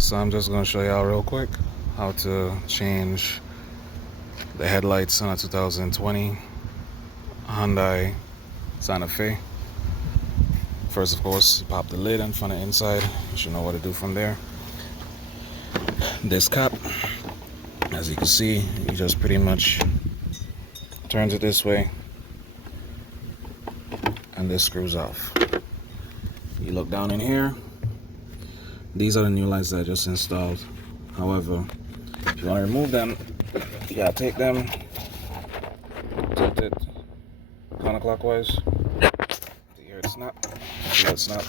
Alright, so I'm just going to show y'all real quick how to change the headlights on a 2020 Hyundai Santa Fe. First, of course, pop the lid and from the inside. You should know what to do from there. This cap, as you can see, you just pretty much turns it this way and this screws off. You look down in here. These are the new lights that I just installed. However, if you want to remove them, you gotta take them, tilt it counterclockwise. You hear it snap, see it snap,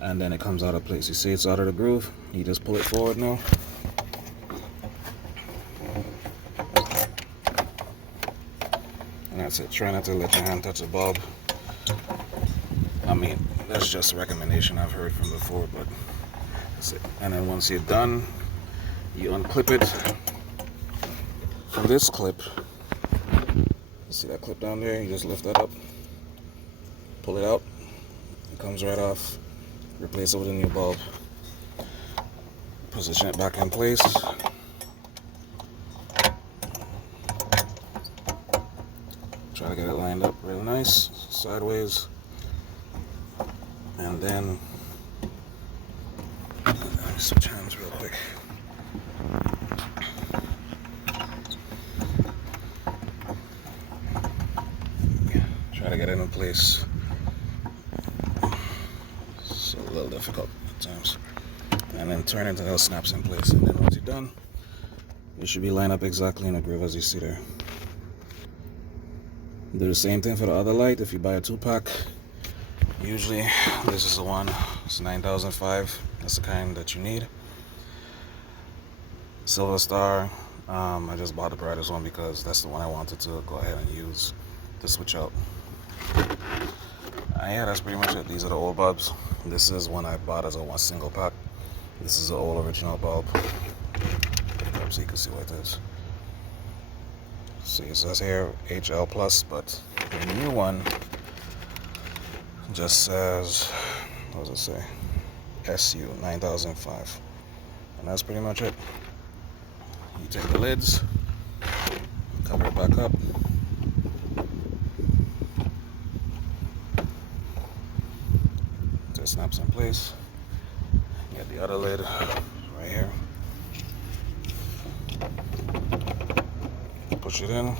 and then it comes out of place. You see it's out of the groove. You just pull it forward now. And that's it. Try not to let your hand touch the bulb. I mean, that's just a recommendation I've heard from before, but that's it. And then once you're done, you unclip it from this clip. See that clip down there? You just lift that up, pull it out, it comes right off. Replace it with a new bulb. Position it back in place. Try to get it lined up real nice, sideways. And then, let me switch hands real quick. Try to get it in place. It's a little difficult at times. And then turn it until it snaps in place. And then once you're done, it should be lined up exactly in the groove as you see there. Do the same thing for the other light. If you buy a 2-pack, usually this is the one. It's 9005. That's the kind that you need. Silver Star. I just bought the brightest one because that's the one I wanted to go ahead and use to switch out. Yeah, that's pretty much it. These are the old bulbs. This is one I bought as a one single pack. This is the old original bulb. So you can see what it is. See, it says here HL plus, but the new one just says, what does it say? SU 9005. And that's pretty much it. You take the lids, cover it back up. It snaps in place. You get the other lid right here. Push it in and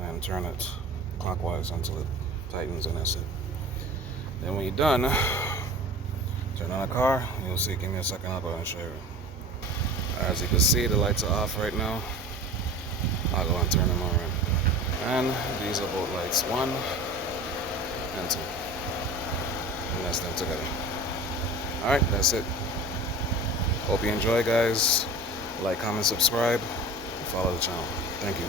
then turn it clockwise until it tightens, and that's it. Then when you're done, turn on the car. You'll see. Give me a second. I'll go ahead and show you. As you can see, the lights are off right now. I'll go and turn them on. And these are both lights, 1 and 2. And that's them together. Alright, that's it. Hope you enjoy, guys. Like, comment, subscribe, and follow the channel. Thank you.